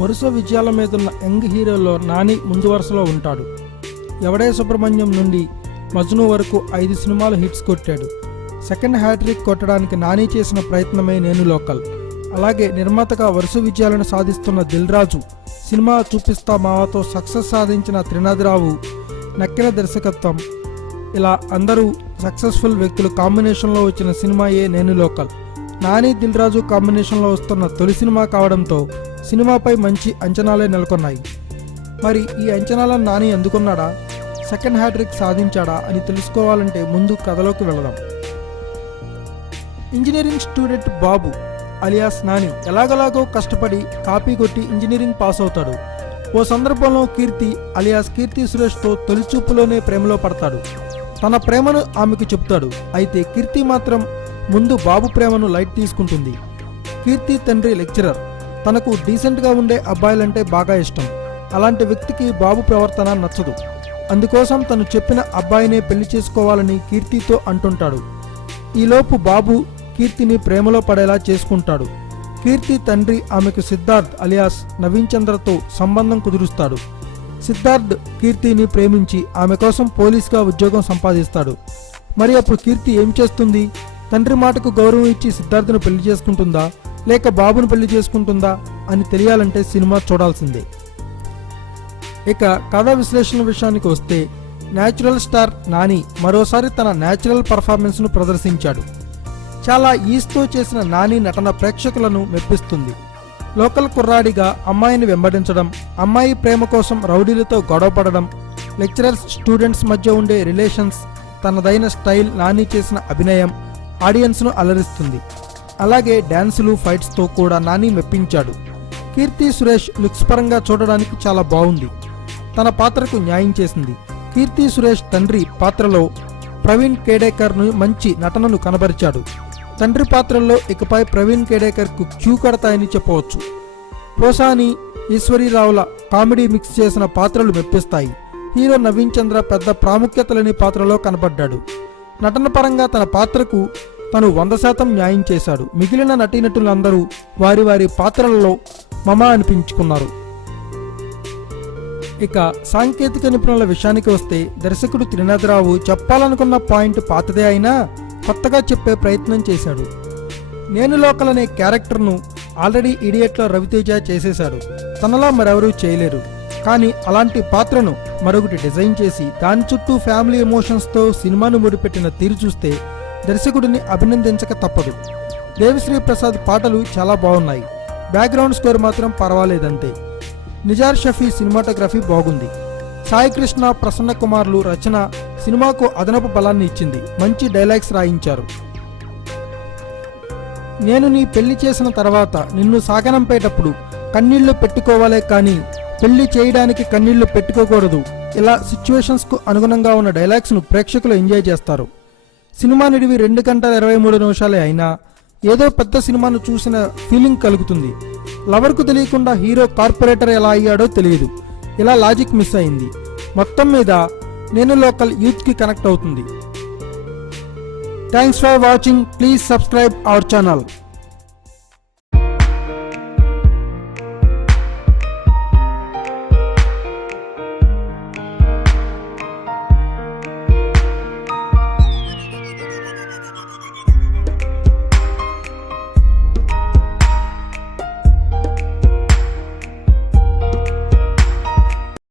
వరుస విజయాల మీదున్న యంగ్ హీరోలో నాని ముందు వరుసలో ఉంటాడు. ఎవడే సుబ్రహ్మణ్యం నుండి మజ్ను వరకు 5 సినిమాలు హిట్స్ కొట్టాడు. సెకండ్ హ్యాట్రిక్ కొట్టడానికి నాని చేసిన ప్రయత్నమే నేను లోకల్. అలాగే నిర్మాతగా వరుస విజయాలను సాధిస్తున్న దిల్ రాజు, సినిమా చూపిస్తా మావతో సక్సెస్ సాధించిన త్రినాథరావు, నక్కిన దర్శకత్వం, ఇలా అందరూ సక్సెస్ఫుల్ వ్యక్తులు కాంబినేషన్లో వచ్చిన సినిమాయే నేను లోకల్. నాని దిల్ రాజు కాంబినేషన్లో వస్తున్న తొలి సినిమా కావడంతో సినిమాపై మంచి అంచనాలే నెలకొన్నాయి. మరి ఈ అంచనాలను నాని అందుకున్నాడా, సెకండ్ హ్యాట్రిక్ సాధించాడా అని తెలుసుకోవాలంటే ముందు కథలోకి వెళదాం. ఇంజనీరింగ్ స్టూడెంట్ బాబు అలియాస్ నాని ఎలాగలాగో కష్టపడి కాపీ కొట్టి ఇంజనీరింగ్ పాస్ అవుతాడు. ఓ సందర్భంలో కీర్తి అలియాస్ కీర్తి సురేష్తో తొలిచూపులోనే ప్రేమలో పడతాడు. తన ప్రేమను ఆమెకు చెప్తాడు. అయితే కీర్తి మాత్రం ముందు బాబు ప్రేమను లైట్ తీసుకుంటుంది. కీర్తి తండ్రి లెక్చరర్, తనకు డీసెంట్గా ఉండే అబ్బాయిలంటే బాగా ఇష్టం. అలాంటి వ్యక్తికి బాబు ప్రవర్తన నచ్చదు. అందుకోసం తను చెప్పిన అబ్బాయినే పెళ్లి చేసుకోవాలని కీర్తితో అంటుంటాడు. ఈలోపు బాబు కీర్తిని ప్రేమలో పడేలా చేసుకుంటాడు. కీర్తి తండ్రి ఆమెకు సిద్ధార్థ్ అలియాస్ నవీన్ చంద్రతో సంబంధం కుదురుస్తాడు. సిద్ధార్థ్ కీర్తిని ప్రేమించి ఆమె కోసం పోలీస్గా ఉద్యోగం సంపాదిస్తాడు. మరి అప్పుడు కీర్తి ఏం చేస్తుంది? తండ్రి మాటకు గౌరవం ఇచ్చి సిద్ధార్థ్ను పెళ్లి చేసుకుంటుందా, లేక బాబును పెళ్లి చేసుకుంటుందా అని తెలియాలంటే సినిమా చూడాల్సిందే. ఇక కథా విశ్లేషణ విషయానికి వస్తే, న్యాచురల్ స్టార్ నాని మరోసారి తన న్యాచురల్ పర్ఫార్మెన్స్ను ప్రదర్శించాడు. చాలా ఈస్తో చేసిన నాని నటన ప్రేక్షకులను మెప్పిస్తుంది. లోకల్ కుర్రాడిగా అమ్మాయిని వెంబడించడం, అమ్మాయి ప్రేమ కోసం రౌడీలతో గొడవపడడం, లెక్చరర్స్ స్టూడెంట్స్ మధ్య ఉండే రిలేషన్స్, తనదైన స్టైల్, నాని చేసిన అభినయం ఆడియన్స్ను అలరిస్తుంది. అలాగే డ్యాన్సులు, ఫైట్స్తో కూడా నాని మెప్పించాడు. కీర్తి సురేష్ లుక్స్ పరంగా చూడడానికి చాలా బాగుంది. తన పాత్రకు న్యాయం చేసింది. కీర్తి సురేష్ తండ్రి పాత్రలో ప్రవీణ్ కేడేకర్ను మంచి నటనను కనబరిచాడు. తండ్రి పాత్రల్లో ఇకపై ప్రవీణ్ కేడేకర్కు క్యూ కడతాయని చెప్పవచ్చు. పోసాని, ఈశ్వరీరావుల కామెడీ మిక్స్ చేసిన పాత్రలు మెప్పిస్తాయి. హీరో నవీన్ చంద్ర పెద్ద ప్రాముఖ్యత లేని పాత్రలో కనబడ్డాడు. నటన పరంగా తన పాత్రకు తను 100% న్యాయం చేశాడు. మిగిలిన నటీనటులందరూ వారి వారి పాత్రలలో మమ అనిపించుకున్నారు. ఇక సాంకేతిక నిపుణుల విషయానికి వస్తే, దర్శకుడు త్రినాథరావు చెప్పాలనుకున్న పాయింట్ పాతదే అయినా కొత్తగా చెప్పే ప్రయత్నం చేశాడు. నేను లోకల్ అనే క్యారెక్టర్ను ఆల్రెడీ ఇడియట్లో రవితేజ చేసేశాడు. తనలా మరెవరూ చేయలేరు. కానీ అలాంటి పాత్రను మరొకటి డిజైన్ చేసి దాని చుట్టూ ఫ్యామిలీ ఎమోషన్స్తో సినిమాను ముడిపెట్టిన తీరు చూస్తే దర్శకుడిని అభినందించక తప్పదు. దేవిశ్రీ ప్రసాద్ పాటలు చాలా బాగున్నాయి. బ్యాక్గ్రౌండ్ స్కోర్ మాత్రం పర్వాలేదంతే. నిజార్ షఫీ సినిమాటోగ్రఫీ బాగుంది. సాయి కృష్ణ, ప్రసన్న కుమార్లు రచన సినిమాకు అదనపు బలాన్ని ఇచ్చింది. మంచి డైలాగ్స్ రాయించారు. నేను నీ పెళ్లి చేసిన తర్వాత నిన్ను సాగనంపేటప్పుడు కన్నీళ్లు పెట్టుకోవాలే కానీ పెళ్లి చేయడానికి కన్నీళ్లు పెట్టుకోకూడదు. ఇలా సిచ్యువేషన్స్కు అనుగుణంగా ఉన్న డైలాగ్స్ను ప్రేక్షకులు ఎంజాయ్ చేస్తారు. సినిమా నిడివి 2 గంటల 23 నిమిషాలే అయినా ఏదో పెద్ద సినిమాను చూసిన ఫీలింగ్ కలుగుతుంది. లవర్కు తెలియకుండా హీరో కార్పొరేటర్ ఎలా అయ్యాడో తెలియదు. ఇలా లాజిక్ మిస్ అయింది. మొత్తం మీద నేను లోకల్ యూత్కి కనెక్ట్ అవుతుంది. Thanks for watching. Please subscribe our channel.